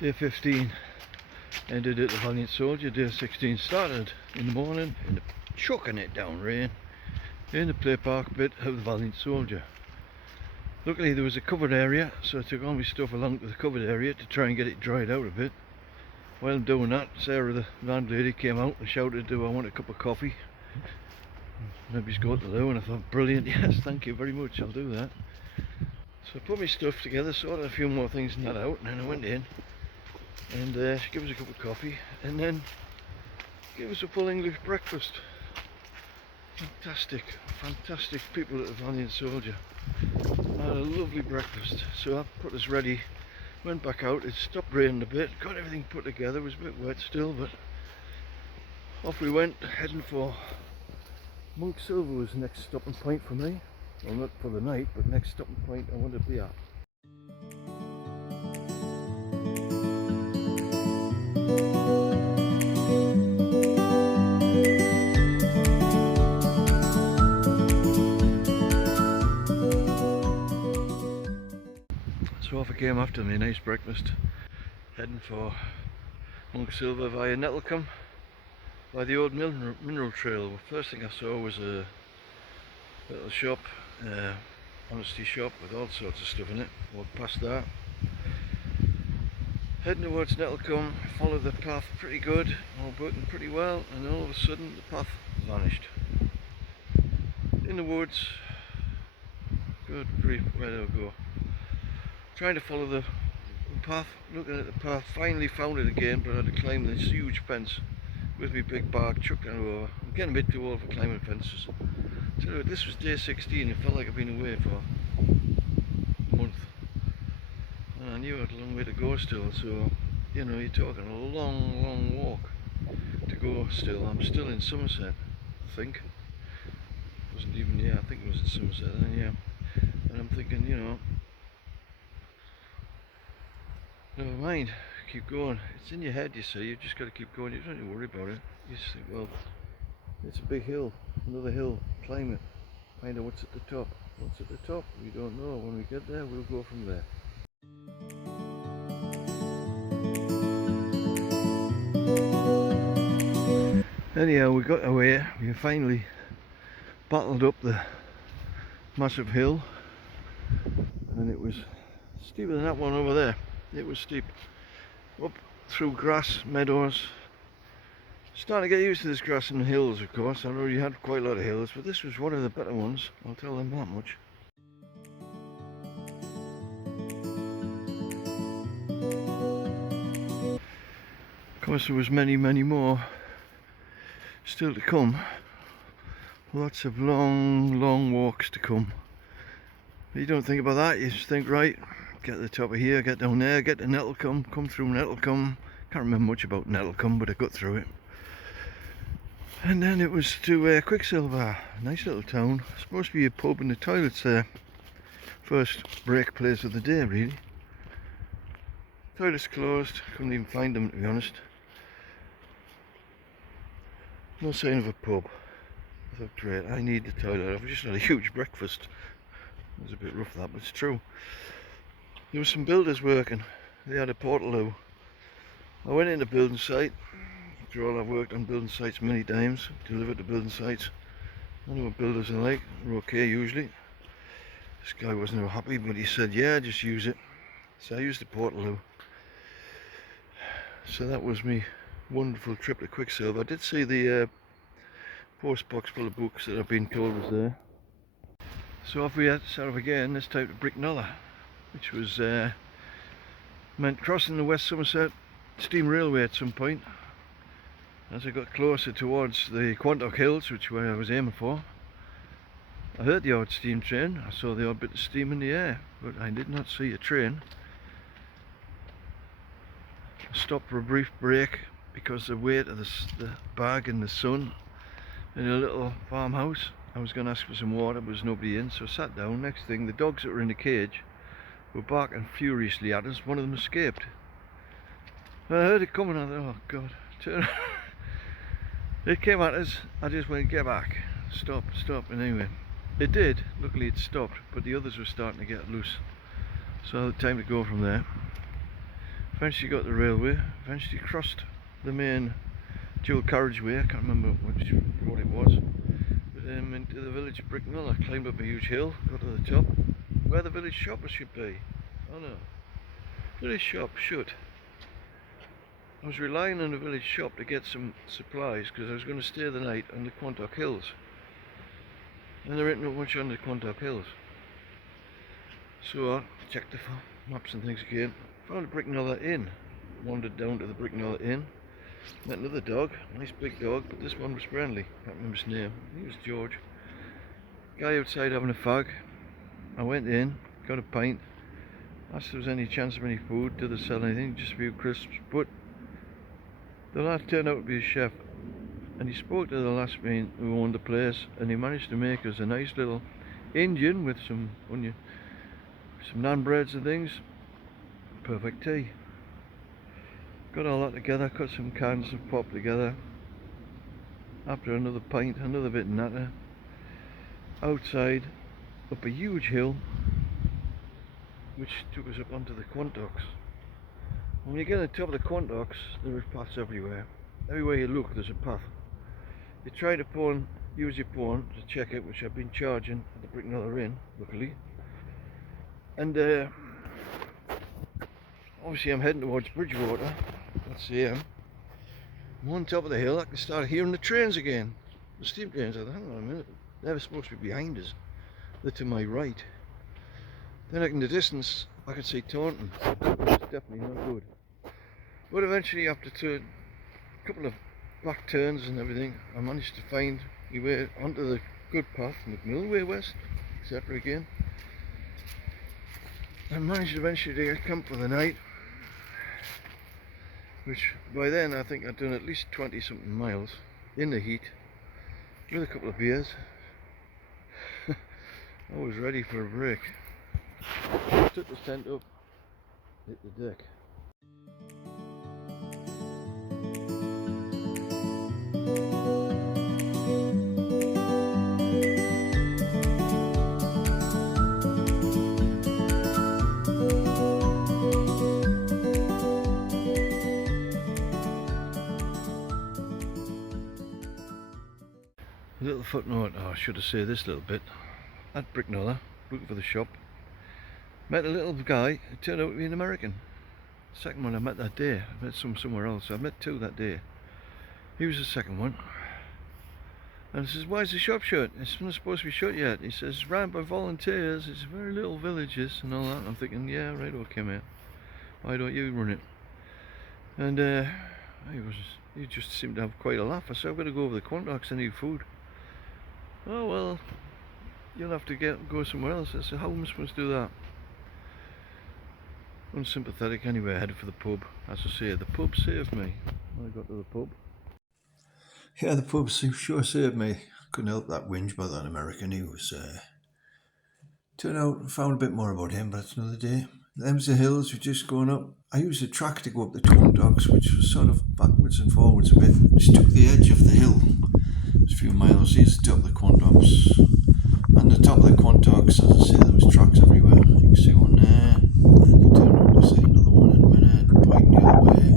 Day 15 ended at the Valiant Soldier. Day 16 started in the morning in the chucking it down rain in the play park bit of the Valiant Soldier. Luckily there was a covered area, so I took all my stuff along to the covered area to try and get it dried out a bit. While I'm doing that, Sarah the landlady came out and shouted, "Do I want a cup of coffee?" Maybe she's got the loo, and I thought, brilliant, yes, thank you very much, I'll do that. So I put my stuff together, sorted a few more things and that out, and then I went in and she gave us a cup of coffee and then gave us a full English breakfast. Fantastic, fantastic people at the Valiant Soldier. I had a lovely breakfast, so I put us ready, went back out. It stopped raining a bit, got everything put together. It was a bit wet still, but off we went, heading for Monk Silver. Was the next stopping point for me. Well, not for the night, but next stopping point I wanted to be at. So off I came after my nice breakfast, heading for Monk Silver via Nettlecombe, by the old mineral trail. First thing I saw was a little shop, honesty shop with all sorts of stuff in it. Walked past that, heading towards Nettlecombe, followed the path pretty good, all working pretty well, and all of a sudden the path vanished. In the woods, good grief, where do I go? Trying to follow the path, looking at the path, finally found it again, but I had to climb this huge fence with my big bark, chucked it over. I'm getting a bit too old for climbing fences. So this was day 16, it felt like I've been away for a month. And I knew I had a long way to go still, so, you know, you're talking a long, long walk to go still. I'm still in Somerset, I think. Wasn't even, yeah, I think it was in Somerset then, yeah. And I'm thinking, you know, never mind, keep going. It's in your head, you see, you've just got to keep going. You don't need to worry about it. You just think, well, it's a big hill, another hill, climb it, find out what's at the top. What's at the top, we don't know. When we get there, we'll go from there. Anyhow, we got away, we finally battled up the massive hill, and it was steeper than that one over there. It was steep. Up through grass, meadows. Starting to get used to this grass and hills, of course. I already had quite a lot of hills, but this was one of the better ones, I'll tell them that much. Of course there was many more still to come. Lots of long walks to come. But you don't think about that, you just think, right, get to the top of here, get down there, get to Nettlecombe, come through Nettlecombe. Can't remember much about Nettlecombe, but I got through it. And then it was to Quicksilver, nice little town. Supposed to be a pub and the toilets there. First break place of the day, really. Toilets closed, couldn't even find them, to be honest. No sign of a pub. I thought, great, I need the toilet. I've just had a huge breakfast. It was a bit rough that, but it's true. There were some builders working. They had a portaloo. I went into building site. After all, I've worked on building sites many times, delivered to building sites. I know what builders are like, they're okay usually. This guy wasn't happy, but he said, yeah, just use it. So I used the portaloo. So that was me wonderful trip to Quicksilver. I did see the post box full of books that I've been told was there. So off we had to start off again, this time to Bricknoller, which was meant crossing the West Somerset Steam Railway at some point. As I got closer towards the Quantock Hills, which where I was aiming for, I heard the odd steam train. I saw the odd bit of steam in the air, but I did not see a train. I stopped for a brief break because the weight of the bag in the sun in a little farmhouse. I was going to ask for some water, but there was nobody in, so I sat down. Next thing, the dogs that were in the cage were barking furiously at us. One of them escaped. And I heard it coming, and I thought, oh God, turn. It came at us. I just went, get back, stop, and anyway, it did. Luckily it stopped, but the others were starting to get loose, so I had time to go from there. Eventually got the railway, eventually crossed the main dual carriageway, I can't remember which road it was, but into the village of Bricknell. I climbed up a huge hill, got to the top, where the village shop should be. Oh no, village shop shut. I was relying on the village shop to get some supplies because I was going to stay the night on the Quantock Hills, and there ain't not much on the Quantock Hills. So I checked the maps and things again, found a Bricknell Inn, wandered down to the Bricknell Inn, met another dog, nice big dog, but this one was friendly, can't remember his name, he was George. Guy outside having a fag. I went in, got a pint, asked if there was any chance of any food, did they sell anything, just a few crisps, but the lad turned out to be a chef, and he spoke to the last man who owned the place, and he managed to make us a nice little Indian with some onion, some naan breads and things, perfect tea. Got all that together, cut some cans of pop together. After another pint, another bit of natter. Outside, up a huge hill, which took us up onto the Quantocks. When you get to the top of the Quantocks, there are paths everywhere. Everywhere you look, there's a path. You try to use your phone to check it, which I've been charging at the Bricknell Inn, luckily. And obviously I'm heading towards Bridgewater. That's the aim. I'm on top of the hill, I can start hearing the trains again. The steam trains. I thought, hang on a minute, they're supposed to be behind us. They're to my right. Then in the distance, I could see Taunton. It's definitely not good. But eventually, after a couple of back turns and everything, I managed to find my way onto the good path, McMillway West, etc. again. I managed eventually to get camp for the night, which by then I think I'd done at least 20 something miles in the heat with a couple of beers. I was ready for a break. Took the tent up, hit the deck. A little footnote, I should have said this little bit. At Bricknell, looking for the shop, met a little guy who turned out to be an American. Second one I met that day. I met somewhere else. I met two that day. He was the second one. And I says, why is the shop shut? It's not supposed to be shut yet. He says, ran by volunteers, it's very little villages and all that. I'm thinking, yeah, right, okay mate. Why don't you run it? And he just seemed to have quite a laugh. I said, I'm going to go over the Quantocks, I need food. Oh well, you'll have to go somewhere else. I said, how am I supposed to do that? Unsympathetic anyway, I headed for the pub. As I say, the pub saved me when I got to the pub. Yeah, the pub sure saved me. Couldn't help that whinge about that American. He was, turned out, found a bit more about him, but it's another day. Them's the hills, we're just going up. I used a track to go up the Quantocks, which was sort of backwards and forwards a bit. Just took the edge of the hill. It was a few miles. Here's the top of the Quantocks. And the top of the Quantocks, as I say, there was tracks everywhere. You can see one there, and you turn around to see another one in a minute, pointing the other way.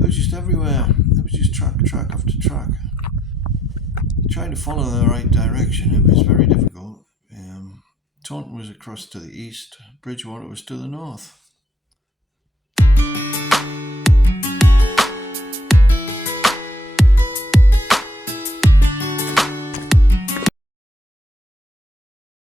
It was just everywhere. It was just track after track. Trying to follow the right direction, it was very difficult. Taunton was across to the east, Bridgewater was to the north.